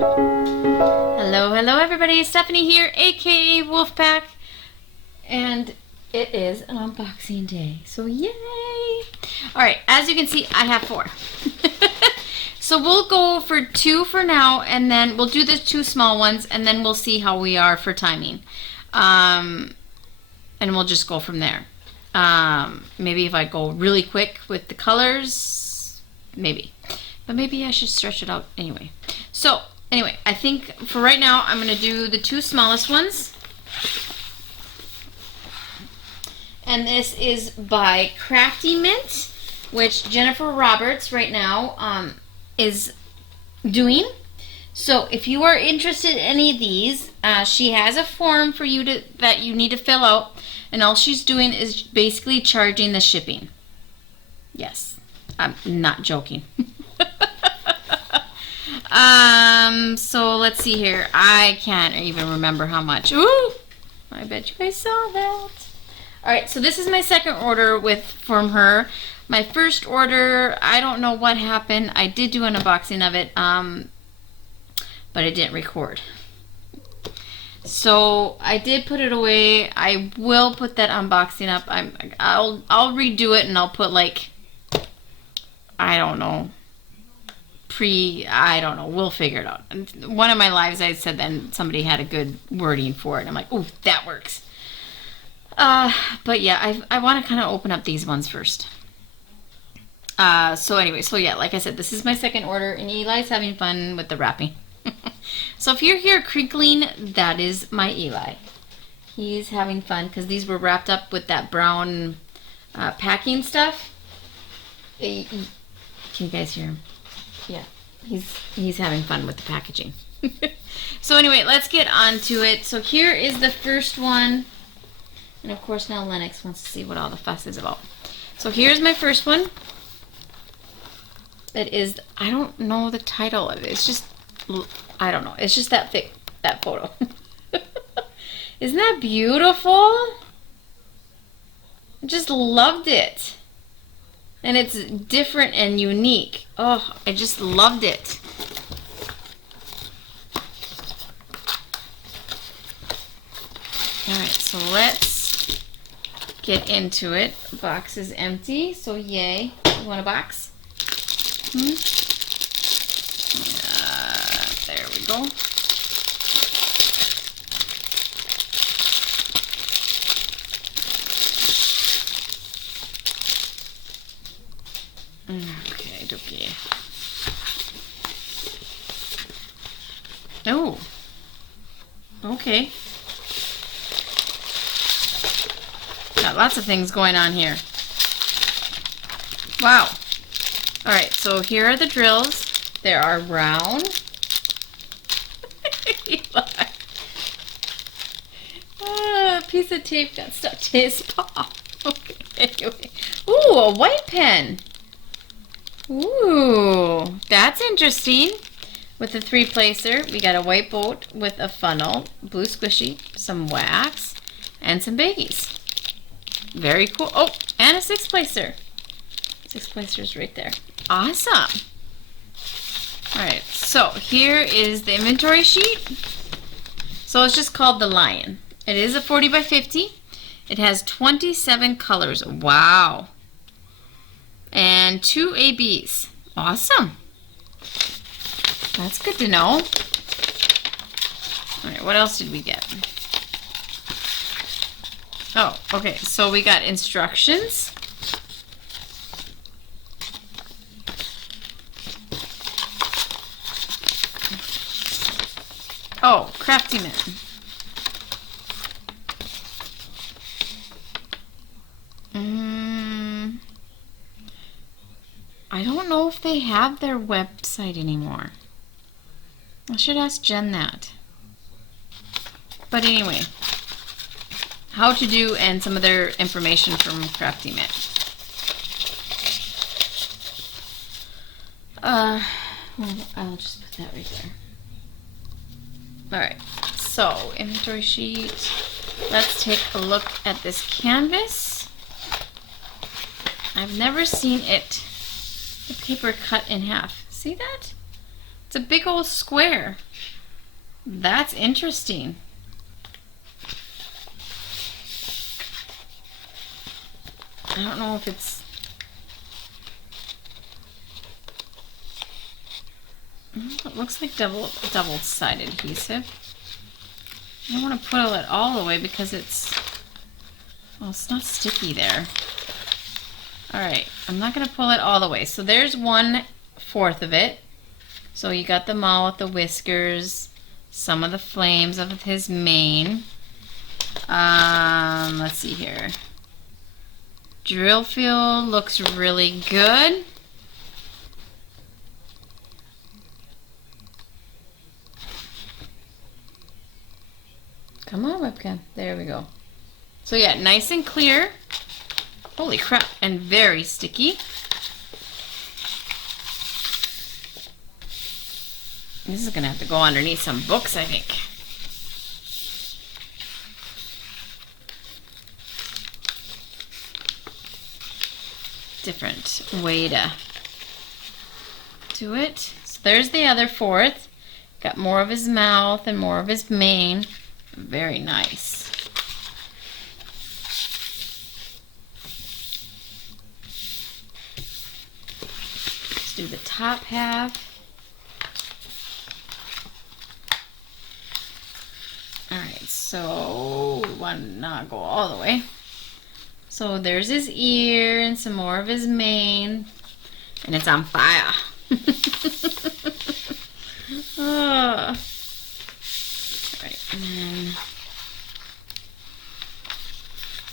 Hello everybody, Stephanie here, aka Wolfpack, and it is an unboxing day, so yay! Alright, as you can see, I have 4. So we'll go for 2 for now, and then we'll do the 2 small ones, and then we'll see how we are for timing. And we'll just go from there. Maybe if I go really quick with the colors, maybe. But maybe I should stretch it out anyway. So, anyway, I think for right now, I'm going to do the 2 smallest ones. And this is by CraftyMint, which Jennifer Roberts right now is doing. So if you are interested in any of these, she has a form for you that you need to fill out. And all she's doing is basically charging the shipping. Yes, I'm not joking. So let's see here. I can't even remember how much. Ooh, I bet you guys saw that. Alright, so this is my second order from her. My first order, I don't know what happened. I did do an unboxing of it, but I didn't record. So I did put it away. I will put that unboxing up. I'll redo it, and I'll put, like, I don't know. I don't know. We'll figure it out. One of my lives I said then somebody had a good wording for it. I'm like, oh, that works. But yeah, I want to kind of open up these ones first. So anyway, so yeah, like I said, this is my second order, and Eli's having fun with the wrapping. So if you're here crinkling, that is my Eli. He's having fun because these were wrapped up with that brown packing stuff. Can you guys hear him? Yeah, he's having fun with the packaging. So anyway, let's get on to it. So here is the first one. And of course now Lennox wants to see what all the fuss is about. So here's my first one. It is, I don't know the title of it. It's just, I don't know. It's just that thick, that photo. Isn't that beautiful? I just loved it. And it's different and unique. Oh, I just loved it. Alright, so let's get into it. The box is empty, so yay. You want a box? There we go. Okay, okay. Oh. Okay. Got lots of things going on here. Wow. Alright, so here are the drills. They are round. A piece of tape got stuck to his paw. Okay, anyway. Ooh, a white pen. Ooh, that's interesting. With a 3-placer, we got a white boat with a funnel, blue squishy, some wax, and some baggies. Very cool. Oh, and a 6-placer. 6-placer's right there. Awesome. Alright, so here is the inventory sheet. So it's just called the Lion. It is a 40 by 50. It has 27 colors. Wow. And 2 ABs. Awesome. That's good to know. Alright, what else did we get? Oh, okay, so we got instructions. Oh, CraftyMint. I don't know if they have their website anymore. I should ask Jen that. But anyway, how to do and some of their information from CraftyMint. Well, I'll just put that right there. Alright, so inventory sheet. Let's take a look at this canvas. I've never seen it, the paper cut in half. See that? It's a big old square. That's interesting. I don't know if it's... It looks like double-sided adhesive. I don't want to put it all the way because it's... Well, it's not sticky there. Alright, I'm not going to pull it all the way. So there's 1/4 of it. So you got the mouth, the whiskers, some of the flames of his mane. Let's see here. Drill field looks really good. Come on, webcam. There we go. So yeah, nice and clear. Holy crap, and very sticky. This is gonna have to go underneath some books, I think. Different way to do it. So there's the other 4th. Got more of his mouth and more of his mane. Very nice. Let's do the top half. Alright, so we want to not go all the way. So there's his ear and some more of his mane. And it's on fire. Oh. Alright, and then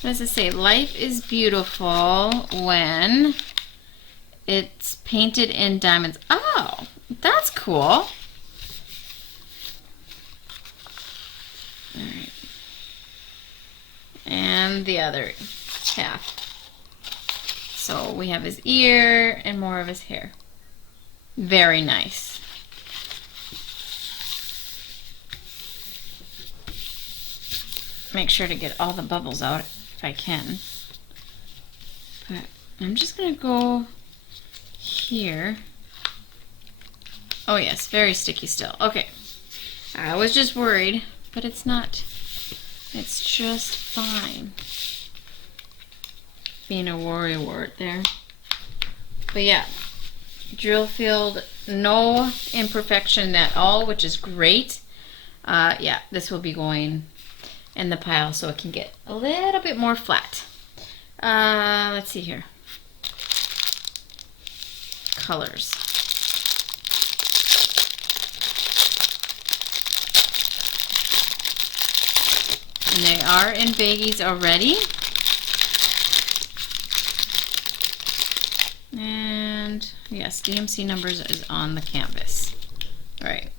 what does it say? Life is beautiful when it's painted in diamonds. Oh, that's cool. Alright. And the other half. So we have his ear and more of his hair. Very nice. Make sure to get all the bubbles out if I can. But I'm just going to go here. Oh yes, very sticky still. Okay. I was just worried, but it's not. It's just fine. Being a worrywart there. But yeah, drill field, no imperfection at all, which is great. Yeah, this will be going in the pile so it can get a little bit more flat. Let's see here. Colors. And they are in baggies already. And yes, DMC numbers is on the canvas. All right.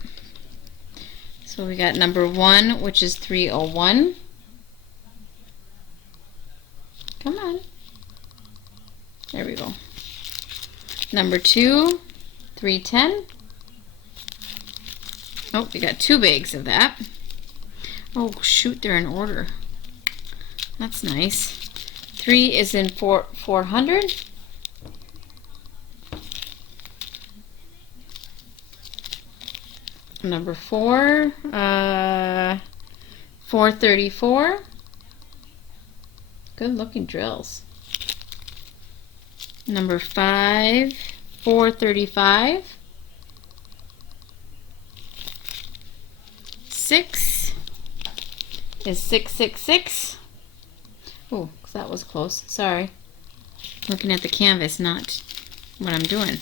So we got number 1, which is 301. Come on. There we go. Number 2, 310. Oh, we got 2 bags of that. Oh shoot, they're in order. That's nice. 3 is in 400. Number 4, 434. Good looking drills. Number 5, 435. 6 is 666. Oh, that was close. Sorry. Looking at the canvas, not what I'm doing.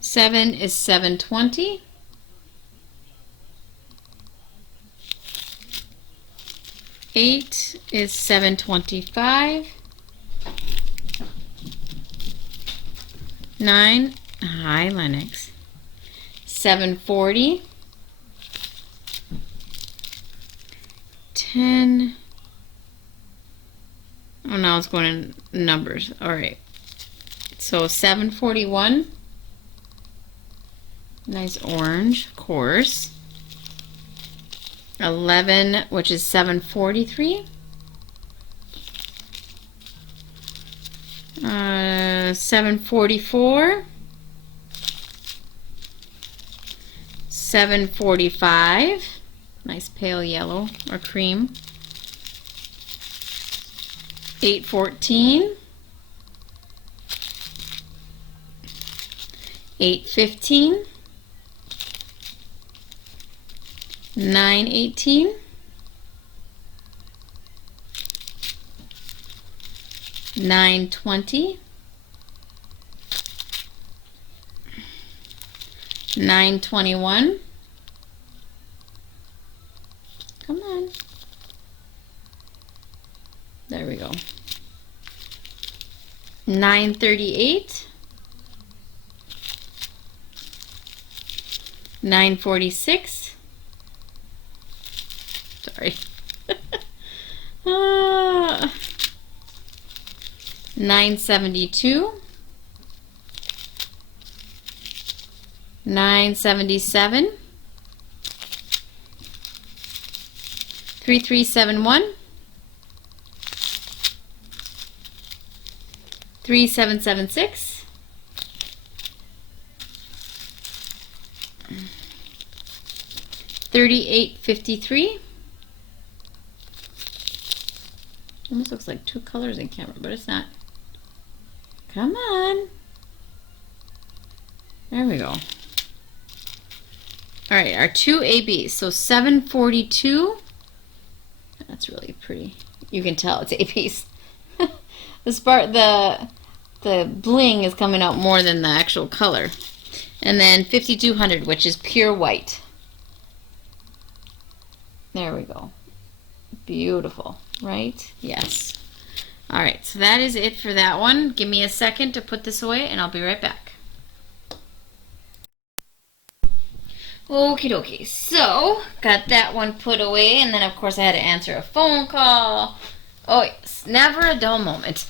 7 is 720. 8 is 725. 9, hi Lennox. 740. 10. Oh, now it's going in numbers. All right. So 741. Nice orange, of course. 11, which is 743. 744. 745, nice pale yellow or cream. 814, 815, 918, 920, 921. Come on. There we go. 938. 946. Sorry. 972. 977. 3371. 3776. 3853. Almost looks like two colors in camera, but it's not. Come on. There we go. All right, our two ABs. So 742. That's really pretty. You can tell it's ABs. The bling is coming out more than the actual color. And then 5200, which is pure white. There we go. Beautiful, right? Yes. All right, so that is it for that one. Give me a second to put this away, and I'll be right back. Okie dokie, so got that one put away, and then of course I had to answer a phone call. Oh yes, never a dull moment.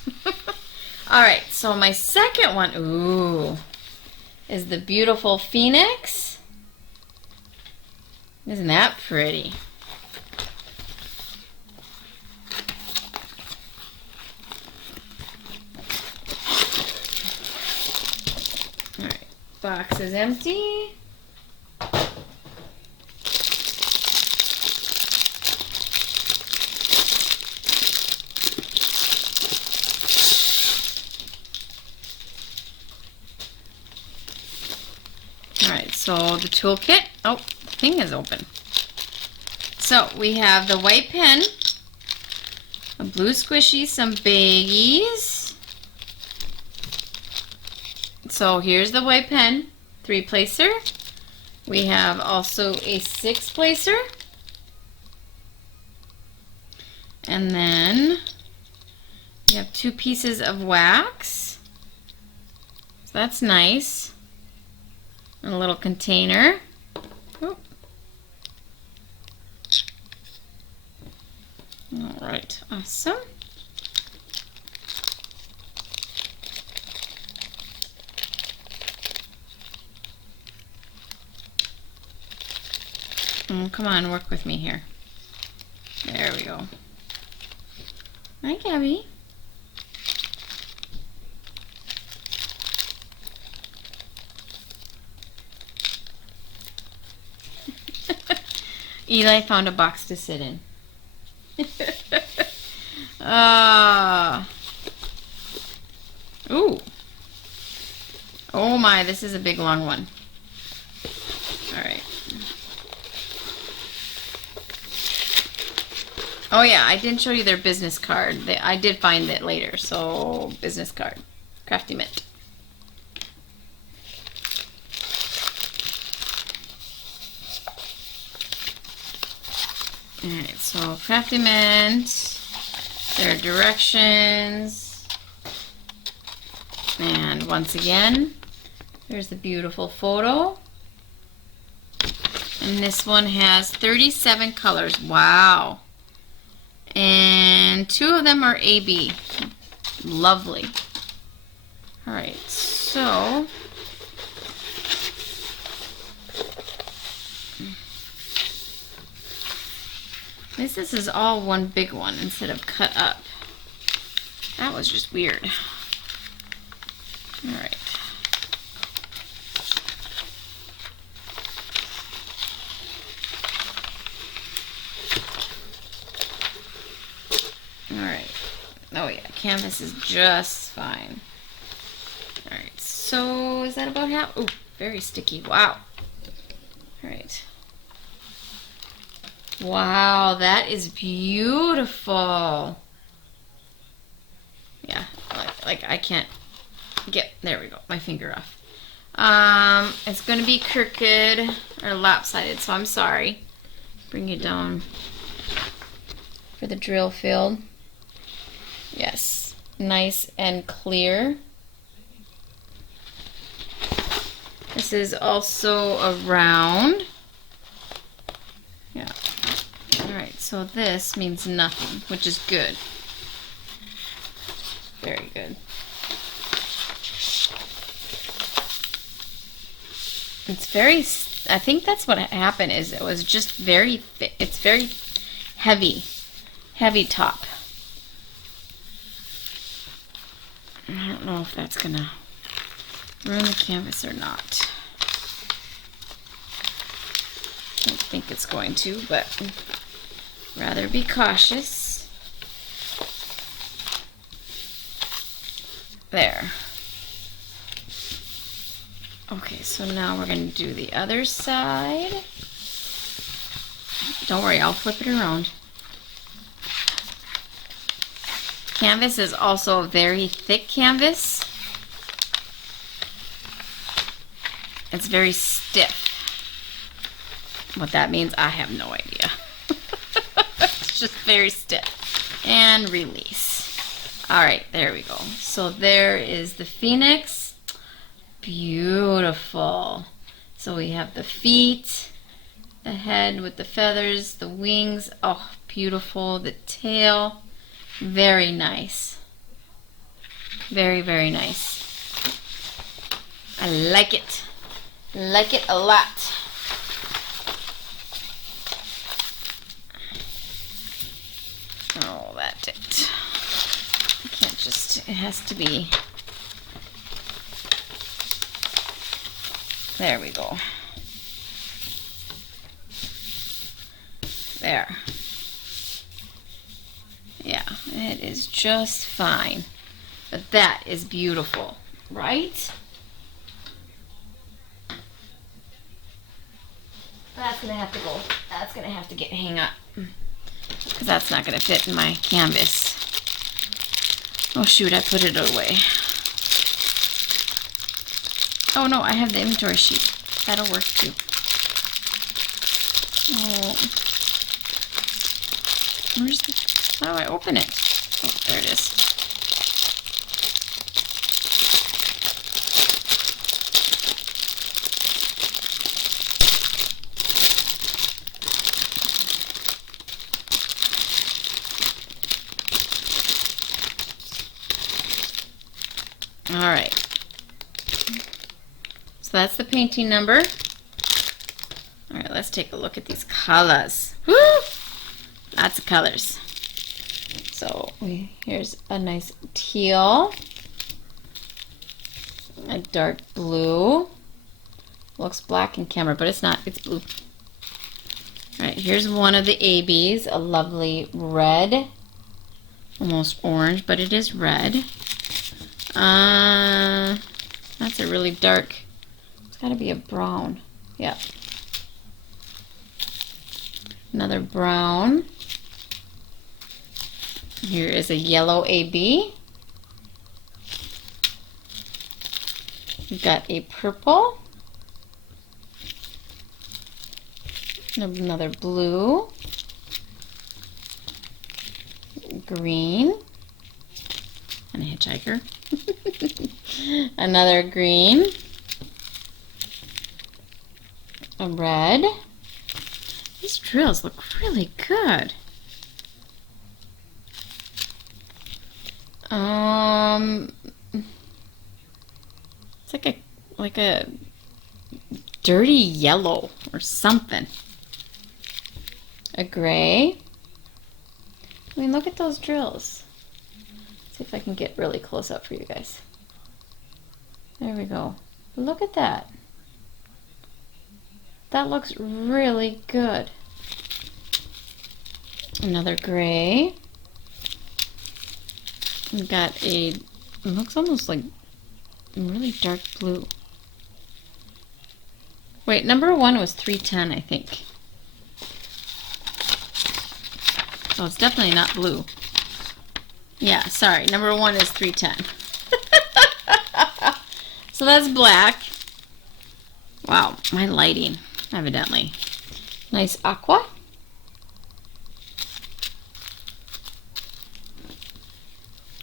Alright, so my second one, ooh, is the beautiful Phoenix. Isn't that pretty? Alright, box is empty. So the toolkit, oh, the thing is open. So we have the white pen, a blue squishy, some baggies. So here's the white pen, 3-placer. We have also a 6-placer. And then we have 2 pieces of wax. So that's nice. And a little container. Oh. All right, awesome. Oh, come on, work with me here. There we go. Hi, Gabby. Eli found a box to sit in. Ooh. Oh my, this is a big long one. Alright. Oh yeah, I didn't show you their business card. I did find it later, so business card. CraftyMint. Alright, so CraftyMint, their directions, and once again, there's the beautiful photo. And this one has 37 colors. Wow. And 2 of them are AB. Lovely. Alright, so at least this is all one big one instead of cut up. That was just weird. Alright. canvas is just fine. All right, so is that about half? Oh, very sticky. Wow. All right. Wow, that is beautiful. Yeah, like I can't get, there we go, my finger off. It's going to be crooked or lopsided, so I'm sorry. Bring it down for the drill field. Yes, nice and clear. This is also a round. Yeah. Alright, so this means nothing, which is good. Very good. It's very, I think that's what happened, is it was just very thick. It's very heavy top. I don't know if that's gonna ruin the canvas or not. I don't think it's going to, but rather be cautious. There. Okay, so now we're going to do the other side. Don't worry, I'll flip it around. Canvas is also a very thick canvas. It's very stiff. What that means, I have no idea. It's just very stiff. And release. All right, there we go. So there is the Phoenix. Beautiful. So we have the feet, the head with the feathers, the wings. Oh, beautiful. The tail. Very nice. Very, very nice. I like it. Like it a lot. Oh, that did. I can't just, it has to be. There we go. There. Yeah, it is just fine. But that is beautiful, right? That's gonna have to go. That's gonna have to get hang up, because that's not gonna fit in my canvas. Oh shoot, I put it away. Oh no, I have the inventory sheet. That'll work too. Oh. Where's the, how do I open it? Oh, there it is. All right. So that's the painting number. All right, let's take a look at these colors. Woo! Lots of colors. So here's a nice teal, a dark blue. Looks black in camera, but it's not. It's blue. All right, here's one of the ABs, a lovely red, almost orange, but it is red. That's a really dark. It's got to be a brown. Yeah. Another brown. Here is a yellow AB. We've got a purple. Another blue. Green. And a hitchhiker. Another green. A red. These drills look really good. It's like a dirty yellow or something. A gray. I mean, look at those drills. Let's see if I can get really close up for you guys. There we go. Look at that. That looks really good. Another gray. We've got it looks almost like really dark blue. Wait, number 1 was 310, I think. So it's definitely not blue. Yeah, sorry, number 1 is 310. So that's black. Wow, my lighting, evidently. Nice aqua.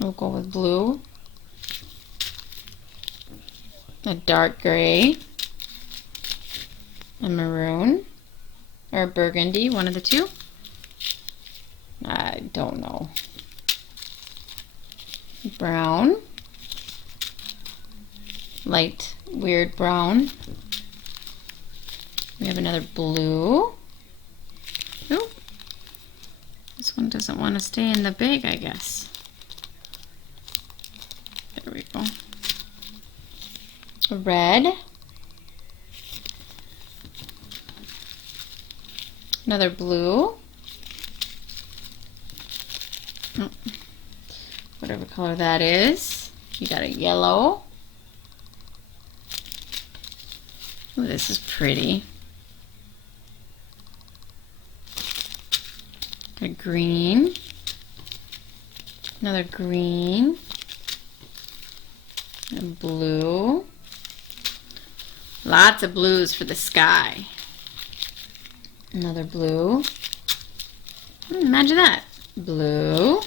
We'll go with blue. A dark gray. A maroon. Or burgundy, one of the two. I don't know. Brown. Light, weird brown. We have another blue. Oh, this one doesn't want to stay in the bag, I guess. There we go. Red. Another blue. Oh, whatever color that is. You got a yellow. Oh, this is pretty. A green. Another green. And blue. Lots of blues for the sky. Another blue. Imagine that. Blue.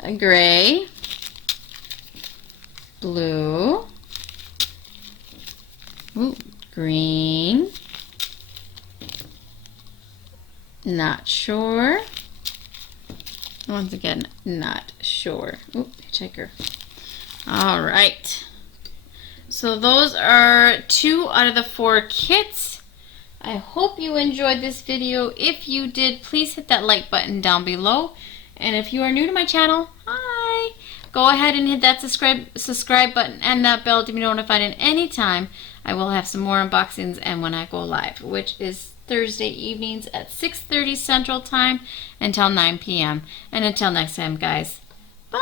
A gray. Blue. Ooh, green. Not sure. Once again, not sure. Ooh, hitchhiker. All right. So those are 2 out of the 4 kits. I hope you enjoyed this video. If you did, please hit that like button down below. And if you are new to my channel, hi! Go ahead and hit that subscribe button and that bell to be notified at any time. I will have some more unboxings and when I go live, which is Thursday evenings at 6:30 Central Time until 9 p.m. And until next time, guys, bye!